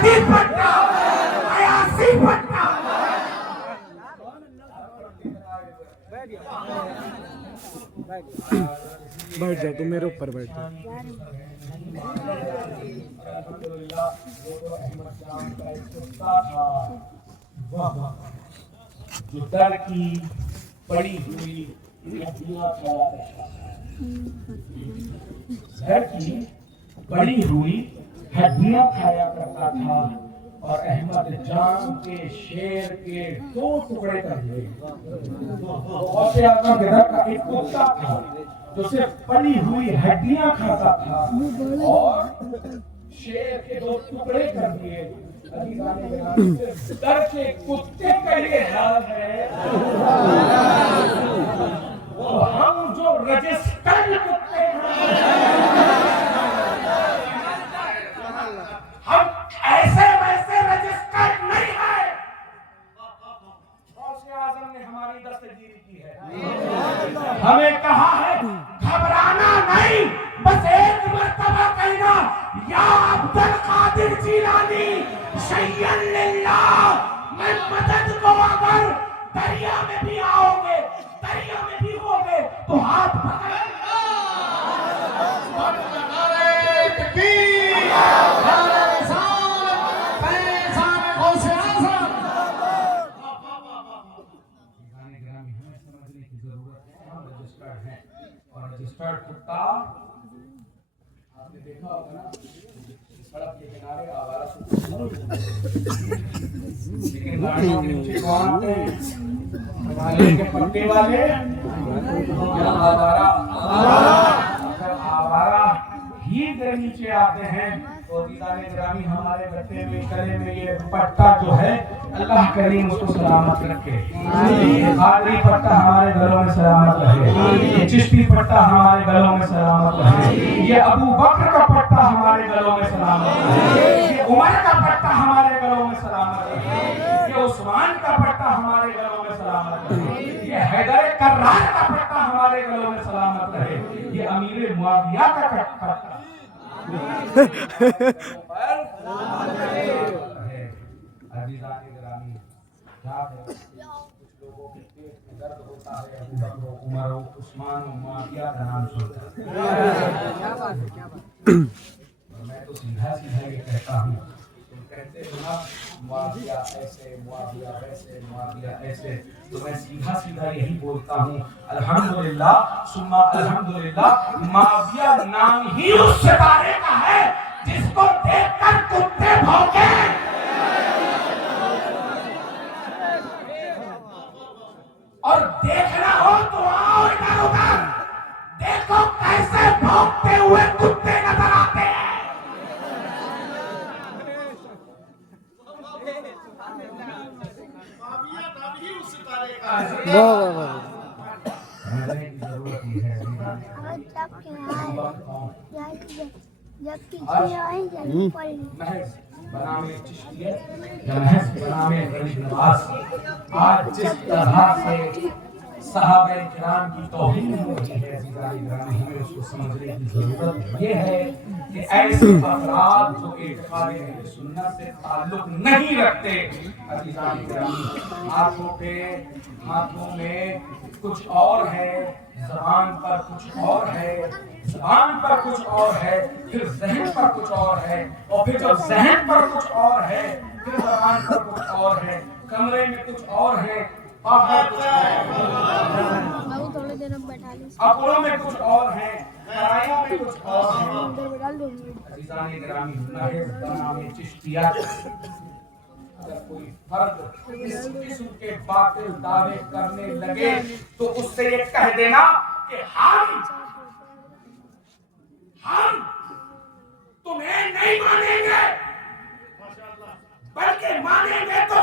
जदीद पट्टा, अयासी पट्टा। बैठ जा, तू मेरे ऊपर बैठ जा। जो दर की पड़ी हुई हड्डियां खाया करता था, दर की पड़ी हुई हड्डियां खाया करता था और अहमद जान के शेर के 2 टुकड़े कर दिए। गौसे आजम के घर का एक कुत्ता था जो सिर्फ पड़ी हुई हड्डियां खाता था और शेर के 2 टुकड़े कर दिए। डर के कुत्ते का ये हाल है, वो हम जो रजिस्टर्ड कुत्ते हैं, हम ऐसे वैसे रजिस्टर्ड नहीं है। गौसे आजम ने हमारी दस्तगीरी की है, हमें कहा है घबराना नहीं, बस एक मर्तबा कहना या अब्दुल कादिर जिलानी शय्यन लिल्लाह। मैं मदद को अगर दरिया में भी आओगे, दरिया में भी होगे तो हाथ पकड़। और रजिस्टर्ड कुत्ता आपने देखा होगा ना, सड़क के किनारे आवारा लेकिन गाड़ियों के नीचे कौन आते हैं? हिमालय के पट्टे वाले या आवारा? आवारा ही के नीचे आते हैं। तो दीदाने ग्रामी हमारे गट्टे में गले में ये पट्टा जो है, अल्लाह करीम उसको सलामत रखे। आदरी पट्टा हमारे गलों में सलामत रहे, ये चिश्ती पट्टा हमारे गलों में सलामत रहे, ये अबू बकर का पट्टा हमारे गलों में सलामत रहे, ये उमर का पट्टा हमारे गलों में सलामत रहे, ये उस्मान का पट्टा हमारे गलों में सलामत रहे, ये हैदर कर्रार का पट्टा हमारे गलों में सलामत रहे, ये अमीर मुआविया का पट्टा उमर उस्मान मुआविया का नाम सुनता है। मैं तो सीधा सीधा ये कहता हूँ, तुम कहते हो ना मुआविया ऐसे, मुआविया वैसे, मुआविया ऐसे, तो मैं सीधा सीधा यही बोलता हूँ अल्हम्दुलिल्लाह सुम्मा अल्हम्दुलिल्लाह, मुआविया नाम ही उस सितारे का है जिसको देखकर कुत्ते भौंके। और देखना हो तो आओ इधर उधर, देखो कैसे भौंकते हुए कुत्ते नजर आते हैं। आज जिस तरह से सहाबे किराम की तौहीन हो रही है, हमें उसको समझने की जरूरत ये है कि ऐसे अफराद जो इत्तिफाक़ अहले सुन्नत से ताल्लुक नहीं रखते, हाथों में कुछ और है, ज़बान पर कुछ और है, ज़बान पर कुछ और है, फिर ज़हन पर कुछ और है, और फिर जब ज़हन पर कुछ और है, फिर ज़बान पर कुछ और है, कमरे में कुछ और है, बाहर कुछ और है, अपनों में कुछ और है, परायों में कुछ और है। अज़ीज़ान गिरामी, नाम चिश्तिया, अगर कोई फर्द इस किस्म के बातिल दावे करने लगे तो उससे ये कह देना कि हम तुम्हें नहीं मानेंगे, बल्कि मानेंगे तो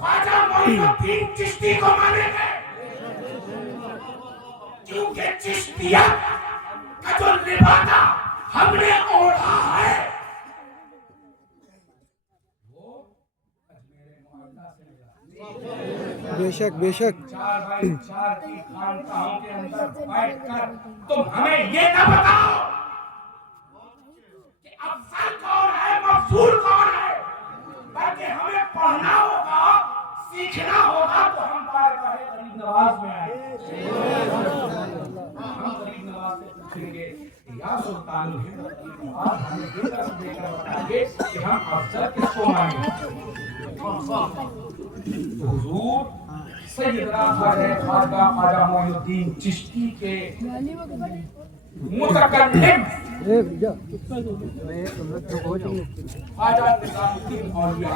ख्वाजा मोइनुद्दीन चिश्ती को मानेंगे, क्योंकि चिश्तिया का जो लिबासा हमने ओढ़ा है बेशक बेशक। 4 बाई 4 की खानकाहों के अंदर बैठकर तुम हमें ये ना बताओ कि अफजल कौन है, सीखना होगा तो हम बारगाह गरीब नवाज में आए। हम गरीब नवाज से पूछेंगे या सुल्तान हिंद गरीब नवाज हमें ये दर्द देकर बताइए कि हम अफजल किसको मानें। तो हुजूर सैयदना ख्वाजा मोइनुद्दीन चिश्ती के मुतकल्लिम ख्वाजा निजामुद्दीन औलिया,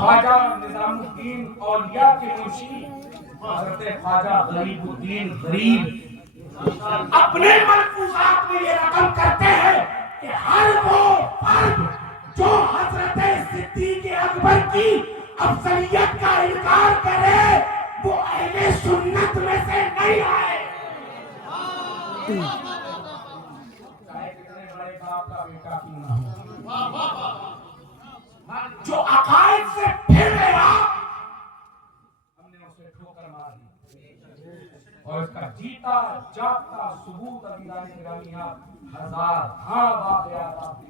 ख्वाजा निजामुद्दीन औलिया के मुंशी हज़रत ख्वाजा गरीबुद्दीन गरीब अपने मलफूजात में ये रकम करते हैं कि हर वो फर्द जो हज़रत सिद्दीक़ अकबर की अफजलियत का इनकार करे वो अहले सुन्नत में से नहीं आए। चाहे कितने बड़े बाप का बेटा क्यों ना हो, जो अकायद से फिर गया हमने उसे ठोकर मार दी और इसका जीता जागता सबूत गिरामी हजार बात याद आती।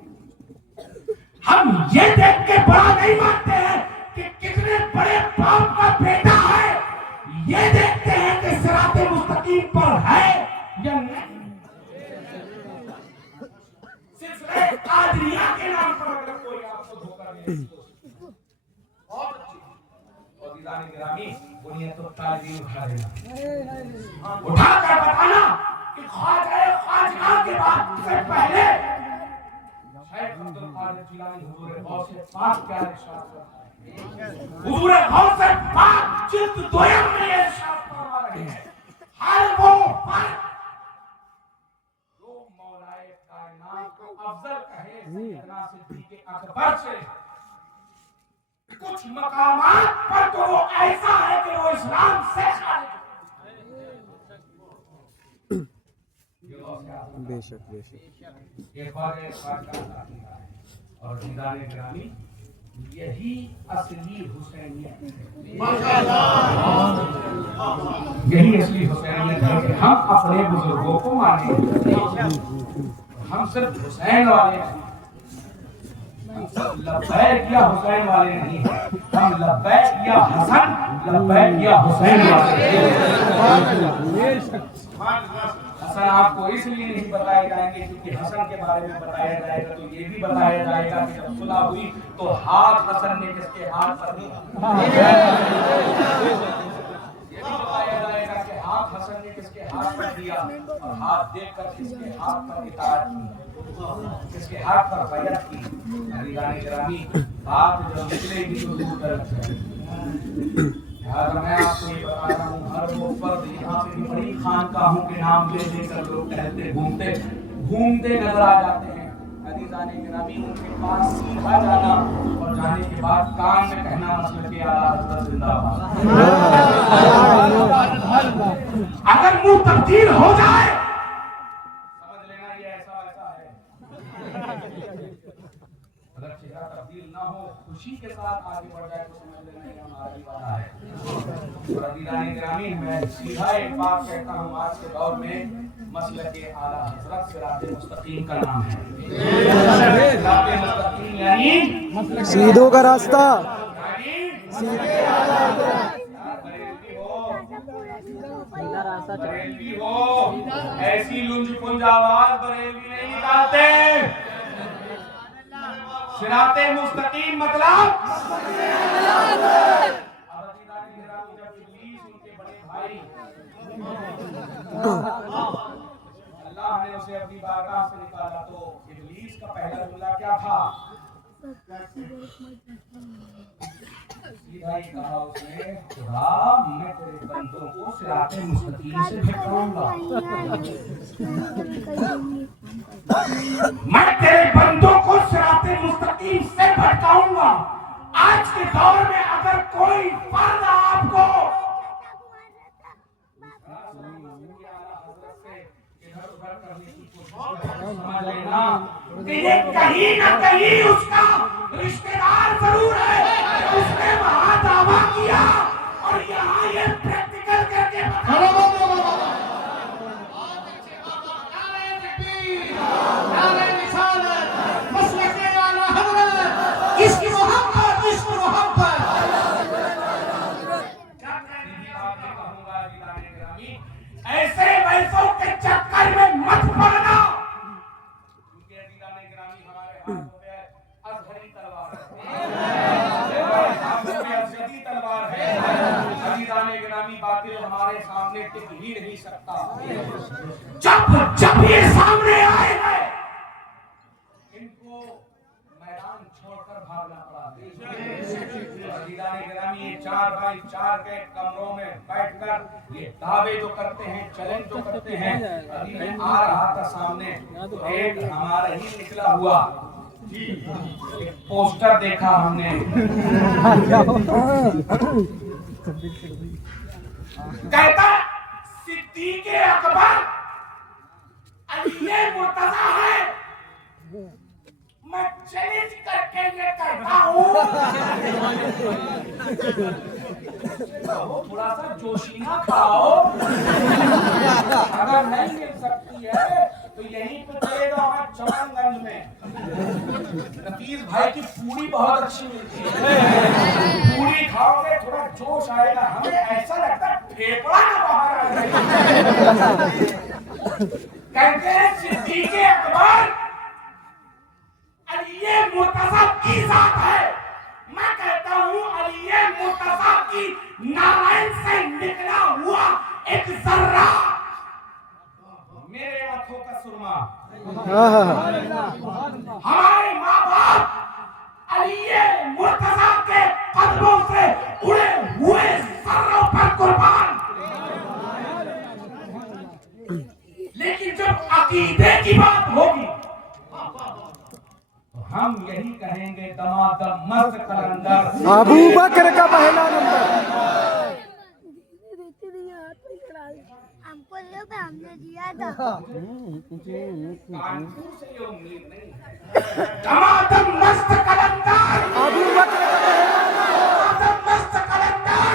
हम ये देख के बड़ा नहीं मानते हैं कि कितने बड़े बाप का बेटा है, ये देखते हैं कि सिराते मुस्तकीम पर है या नहीं। सिलसिले कादरिया के नाम पर अगर कोई आपको धोखा दे बहुत अच्छी और दीदाने गिरामी बुनियत तो तालीम उठा देना, उठा कर बताना कि ख्वाजा के बाद से पहले शेख अब्दुल कादिर जिलानी हुजूर गौस पाक क्या इरशाद करते हैं। हुजूर गौस पाक जिल्द दोयम में ये इरशाद फरमा रहे हैं, हर वो फर्द जो मौलाए कायनात को अफजल कहे सैयदना सिद्दीक़ अकबर से, कुछ मकामात पर तो वो ऐसा है कि वो इस्लाम से खारिज है। बेशक बेशक और दीदाने गिरामी यही असली हुसैनियत है, यही असली हुसैनियत है कि हम अपने बुजुर्गों को माने। हम सिर्फ हुसैन वाले हैं, हम सब लब्बैक या हुसैन वाले नहीं हैं, हम लब्बैक या हसन लब्बैक या हुसैन वाले हैं। हसन आपको इसलिए नहीं बताए जाएंगे क्योंकि हसन के बारे में बताया जाएगा तो ये भी बताया जाएगा कि जब सुलह हुई तो हाथ हसन ने किसके हाथ पर दिया, ये भी बताया जाएगा कि हाथ हसन ने किसके हाथ पर दिया और हाथ देखकर किसके हाथ पर इताअत की, किसके हाथ पर बैअत की। दीदाने गिरामी बात जब निकलेगी तो दूर तरफ मैं आपको ये बता रहा हूँ, हर वो फर्द यहाँ से बड़ी खानकाहों के नाम ले लेकर लोग टहलते घूमते नजर आ जाते हैं। दीदाने गिरामी उनके पास सीधा जाना और जाने के बाद कान में कहना मसलक आला हज़रत जिंदाबाद। अगर मुंह तब्दील हो जाए समझ लेना ये ऐसा वैसा है, अगर चेहरा तब्दील ना हो खुशी के साथ आगे बढ़ जाए तो समझ लेना ये हमारा ही वादा है। और दीदाने गिरामी मैं सीधा एक बात कहता हूँ, आज के दौर में मसलक आला हज़रत सिराते मुस्तकीम का नाम है। सिराते मुस्तकीम यानी सीधों का रास्ता, बरेलवी हो ऐसी लुंज पुंज आवाज बरेलवी नहीं निकालते। सिराते मुस्तकीम मतलब अल्लाह ने उसे अपनी बारगाह से निकाला तो इब्लीस का पहला जुमला क्या था? सीधा ही कहा उसने, खुदा मैं तेरे बंदों को सिराते मुस्तकीम से भटकाऊंगा, मैं तेरे बंदों को सिराते मुस्तकीम से भटकाऊंगा। आज के दौर में अगर कोई फर्द आपको ये कहीं ना कहीं उसका रिश्तेदार जरूर है, उसने वहां दावा किया और यहाँ ये प्रैक्टिकल करके इसकी मोहब्बत जब जब ये सामने आए हैं इनको मैदान छोड़कर भागना पड़ा। ये 4x4 के कमरों में बैठकर ये दावे जो करते हैं, चैलेंज जो करते हैं। अभी मैं आ रहा था सामने तो एक हमारा ही निकला हुआ एक पोस्टर देखा हमने, कहता सिद्दीक़ अकबर अली मुर्तज़ा है। मैं चैलेंज करके ये कहता हूँ थोड़ा सा जोशीना खाओ, अगर नहीं मिल सकती है तो यहीं पे दे दो हमें चमनगंज में। नतीज भाई की पूरी बहुत अच्छी मिलती है, पूरी खाओगे थोड़ा जोश आएगा, हमें ऐसा लगता है फेफड़ा ना बाहर आ जाए। कहते हैं सिद्दीक़ अकबर अली मुर्तज़ा की जात है। मैं कहता हूँ अली मुर्तज़ा की नारायण से निकला हुआ एक जर्रा मेरे आंखों का सुरमा। हमारे माँ बाप अली मुर्तज़ा के कदमों से उड़े हुए जर्रों पर कुर्बान। लेकिन जब अकीदे की बात होगी हम यही कहेंगे दमादम मस्त कलंदर अबू बकर का पहला नंबर। हमको हमने दिया था। कानपुर से ये उम्मीद नहीं। दमादम मस्त कलंदर अबू बकर का पहला दमादम मस्त कलंदर।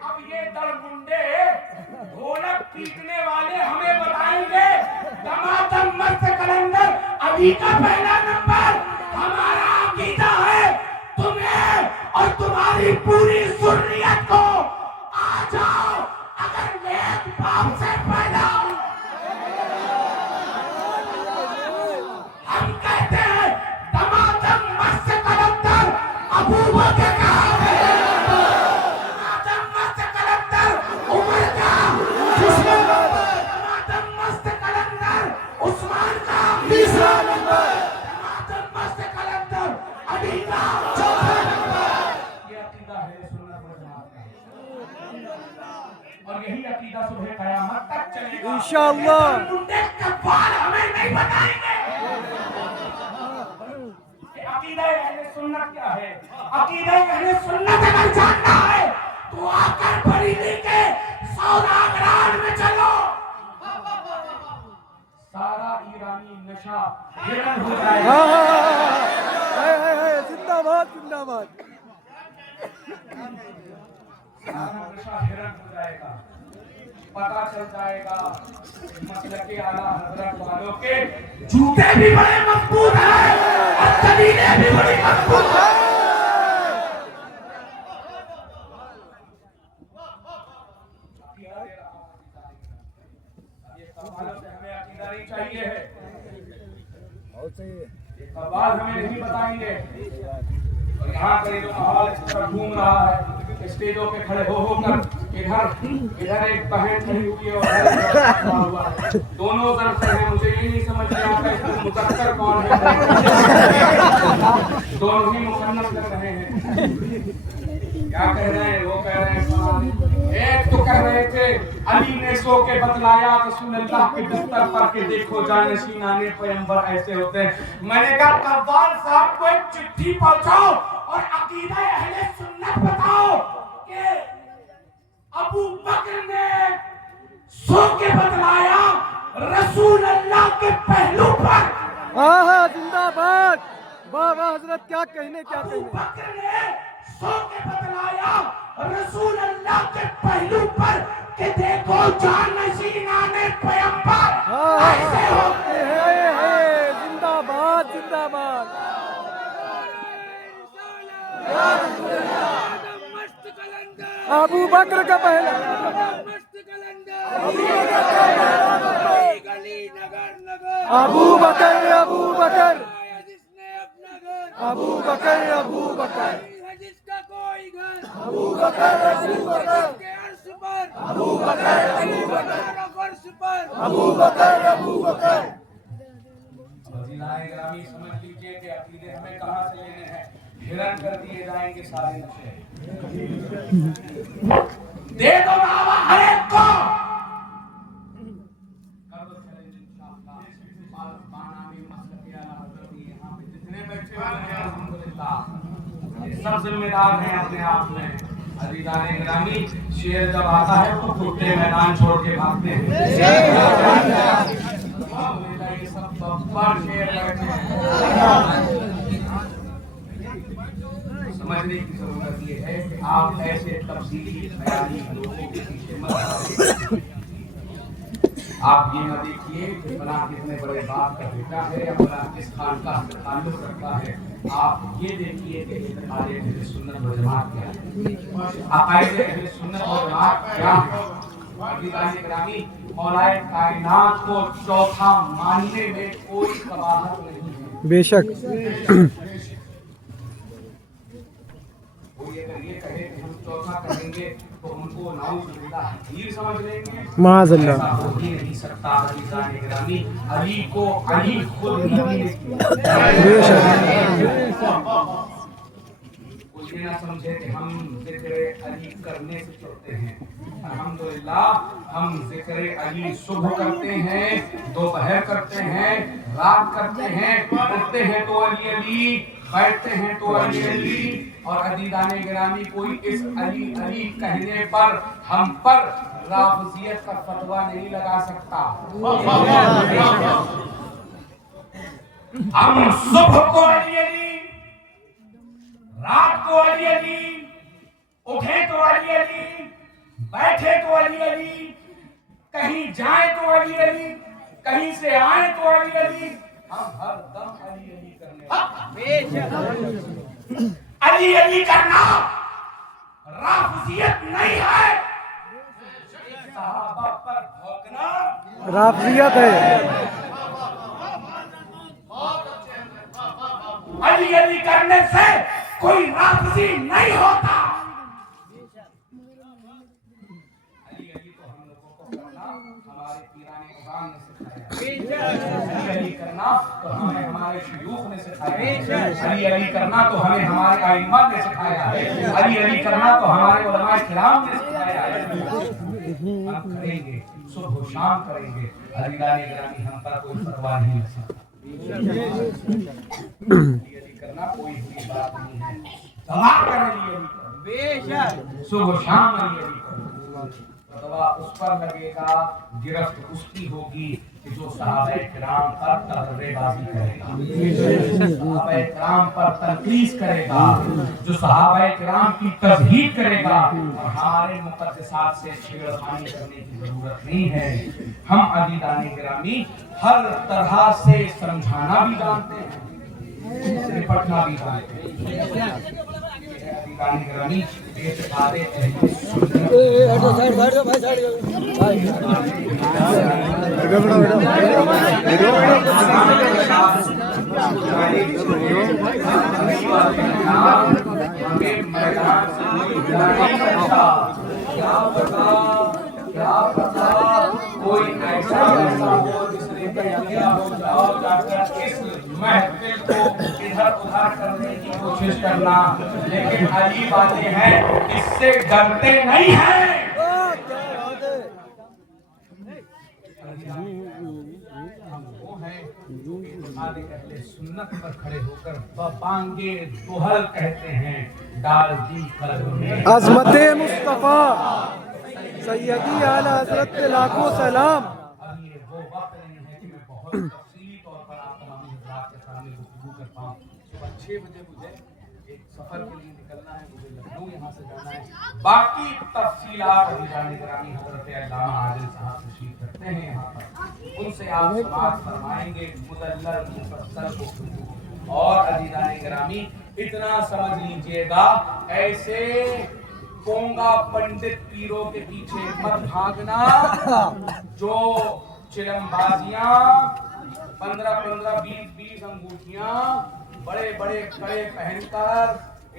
अब ये दड़मुंडे ढोलक पीटने वाले हमें बताएंगे दमादम मस्त कलंदर अभी का पहला नंबर। हमारा अकीदा है तुम्हें और तुम्हारी पूरी सुर्रियत को आ जाओ अगर नेक बाप से पैदा हो। हम कहते हैं दमादम मस्त कलंदर अबू बकर का और यही अकीदा सुबह कयामत तक चलेगा इंशाअल्लाह। हमें नहीं बताएंगे कि अकीदा अहले सुन्नत क्या है। अकीदा अहले सुन्नत अगर जानना है तो आकर बरेली के सौदागरान में चलो। सारा ईरानी नशा हिरन हो जाएगा। जिंदाबाद जिंदाबाद। सारा नशा हिरन हो जाएगा। पता चल जाएगा मसलके आला हजरत वालों के जूते भी बड़े मजबूत हैं और तबीले भी बड़ी मजबूत हैं। ये सवालों से हमें अकीदा नहीं चाहिए है, ये सवाल हमें नहीं बताएंगे। और यहाँ पर जो माहौल इस तरह घूम रहा है स्टेजों पे खड़े होकर इधर एक बहन खड़ी हुई है और हुआ है। दोनों तरफ से हैं, मुझे ये नहीं समझ में आता इसमें मुकद्दर कौन है। दोनों ही मुकन्नस कर रहे हैं। क्या कह रहे हैं? वो कह रहे हैं एक तो कह रहे थे अली ने सो के बतलाया रसूल अल्लाह के बिस्तर पर के देखो जानशीन आने पैगंबर ऐसे होते हैं। मैंने कहा कव्वाल साहब को एक चिट्ठी पहुंचाओ और अकीदा अहले सुन्नत बताओ कि अबू बकर ने सो के बतलाया रसूल अल्लाह के पहलू पर। हाँ जिंदाबाद। वाह वाह हजरत क्या कहने क्या अबू कहने। बकर ने सो के बतलाया रसूल अल्लाह के पहलू पर कि देखो जानशीन आने पैगंबर ऐसे होते हैं। जिंदाबाद जिंदाबाद। अबू बकर का पहला। अबू बकर अबू बकर अबू बकर अबू बकर। जिसका कोई घर अबू बकर अबू बकर के अर्श पर अबू बकर अबू बकर फर्श पर अबू बकर अबू बकर। अजीज़ाए गिरामी समझ लीजिए कि अकीदे हमें कहाँ से लेने हैं। हिरन कर दिए जाएंगे सारे नशे। दे दो नावा हर एक को। कर दो चैलेंज इंशाअल्लाह। बाना में मसलक आला हज़रत यहाँ पे जितने बैठे हुए हैं अल्हम्दुलिल्लाह ये सब जिम्मेदार हैं अपने आप में। अजीज़ाए गिरामी शेर जब आता है तो कुत्ते मैदान छोड़ के भागते हैं। ये सब बब्बर शेर बैठे हैं। समझने की जरूरत ये है कि आप ऐसे तफसीली बयानी लोगों के पीछे मत पड़िए। आप ये न देखिए कि फलां कितने बड़े बाप का बेटा है या फलां किस खानकाह से ताल्लुक रखता है। आप ये देखिए कि इत्तेफाक़ अहले सुन्नत व जमात क्या है, अक़ाइद अहले सुन्नत व जमात क्या है। अज़ीज़ाए गिरामी मौलाए कायनात को चौथा मानने में कोई कबाहत नहीं है। बेशक कोई अगर ये कहे कि हम चौथा कहेंगे तो उनको नाउज़ुबिल्लाह हकीर समझ लेंगे। माज़अल्लाह। ऐसा हो ही नहीं सकता। अज़ीज़ाए गिरामी अली को अली खुद नबी ने किया। कोई ये ना समझे कि हम ज़िक्र अली करने से चलते हैं। अल्हम्दुलिल्लाह हम ज़िक्र अली सुबह करते हैं, दोपहर करते हैं, रात करते हैं, उठते हैं तो अली अली, बैठते हैं तो अली अली। और अज़ीज़ाने गिरामी कोई इस अली अली कहने पर हम पर राफ़ज़ियत का फतवा नहीं लगा सकता। हम सुबह को अली अली, रात को अली अली, उठे तो अली अली, बैठे तो अली अली, कहीं जाए तो अली अली, कहीं से आए तो अली अली। हम हर दम अली अली करने वाले। अली अली करना राफ़ज़ियत नहीं है। सहाबा पर भौंकना राफ़ज़ियत है। अली अली करने से कोई राफ़ज़ी नहीं होता। अली अली तो हम लोगों को करना हमारे पीराने क़ुरान ने सिखाया। अली अली करना तो हमें हमारे शयूख ने सिखाया। अली अली करना तो हमें हमारे आइम्मा ने सिखाया। अली अली करना तो हमारे उलमाए किराम ने सिखाया। हम करेंगे, सुबह शाम करेंगे। अज़ीज़ाने गिरामी हम पर कोई परवाह नहीं रख सकता। करना कोई बुरी बात नहीं है। सवाल करने लिए बेशक सुबह शाम अली अली फतवा उस पर लगेगा, गिरफ्त उसकी होगी कि जो सहाबा किराम पर तबर्रेबाजी करेगा, सहाबा किराम पर तनकीस करेगा, जो सहाबा किराम की तज़हीक करेगा। और हमारे मुक़द्दसात से छेड़खानी करने की जरूरत नहीं है। हम अज़ीज़ाने गिरामी हर तरह से समझाना भी जानते हैं, निपटना भी जानते हैं। अज़ीज़ाने गिरामी इत्तेफ़ाक़े अहले सुन्नत क्या पता कोई ऐसा हो जिसने किया हो, जाओ जाकर इस महफिल को इधर उधर करने की कोशिश करना। लेकिन अली बातें हैं, इससे डरते नहीं हैं। वो हैं जो इत्तेफ़ाक़े अहले सुन्नत पर खड़े होकर बांगे दोहल कहते हैं, डाल दी कल्ब में अज़मते मुस्तफ़ा सैयदी आला हज़रत पे लाखों सलाम। अब ये वो वक्त नहीं है कि मैं बहुत तफसीली तौर पर आप तमाम हज़रात के सामने गुफ्तगू कर पाऊँ। सुबह 6 बजे मुझे एक सफ़र के लिए निकलना है, मुझे लखनऊ यहाँ से जाना है। बाकी तफसीलात अज़ीज़ाने गिरामी हज़रत अल्लामा आदिल साहब तशरीफ़ रखते हैं यहाँ पर, उनसे आप समाअत फरमाएंगे मुदल्लल मुफस्सल गुफ्तगू। और अज़ीज़ाने गिरामी इतना समझ लीजिएगा, ऐसे पोंगा पंडित पीरों के पीछे मत भागना जो चिलमबाजियां 15-15, 20-20 अंगूठियां बड़े बड़े कड़े पहनकर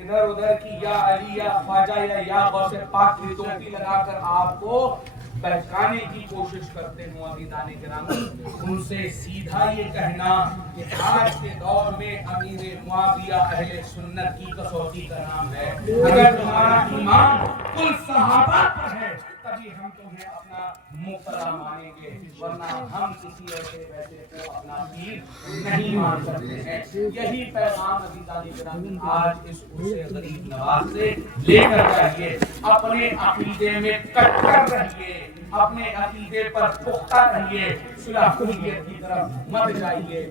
इधर उधर की या अली या ख्वाजा या गौसे पाक की टोपी लगाकर आपको बहकाने की कोशिश करते हो अज़ीज़ाने गिरामी, उनसे सीधा ये कहना कि आज के दौर में अमीर मुआविया अहले सुन्नत की कसौटी का नाम है। अगर तुम्हारा ईमान कुल सहाबा पर है तभी हम तुम्हें अपना मुक़र्रा मानेंगे, वरना हम किसी ऐसे वैसे को अपना पीर नहीं मान सकते हैं। यही पैगाम अज़ीज़ाने गिरामी आज इस उर्से गरीब नवाज से लेकर जाइए। अपने अकीदे में कट्टर रहिए, अपने अकीदे पर पुख्ता रहिए, सुलह की तरफ मत जाइए।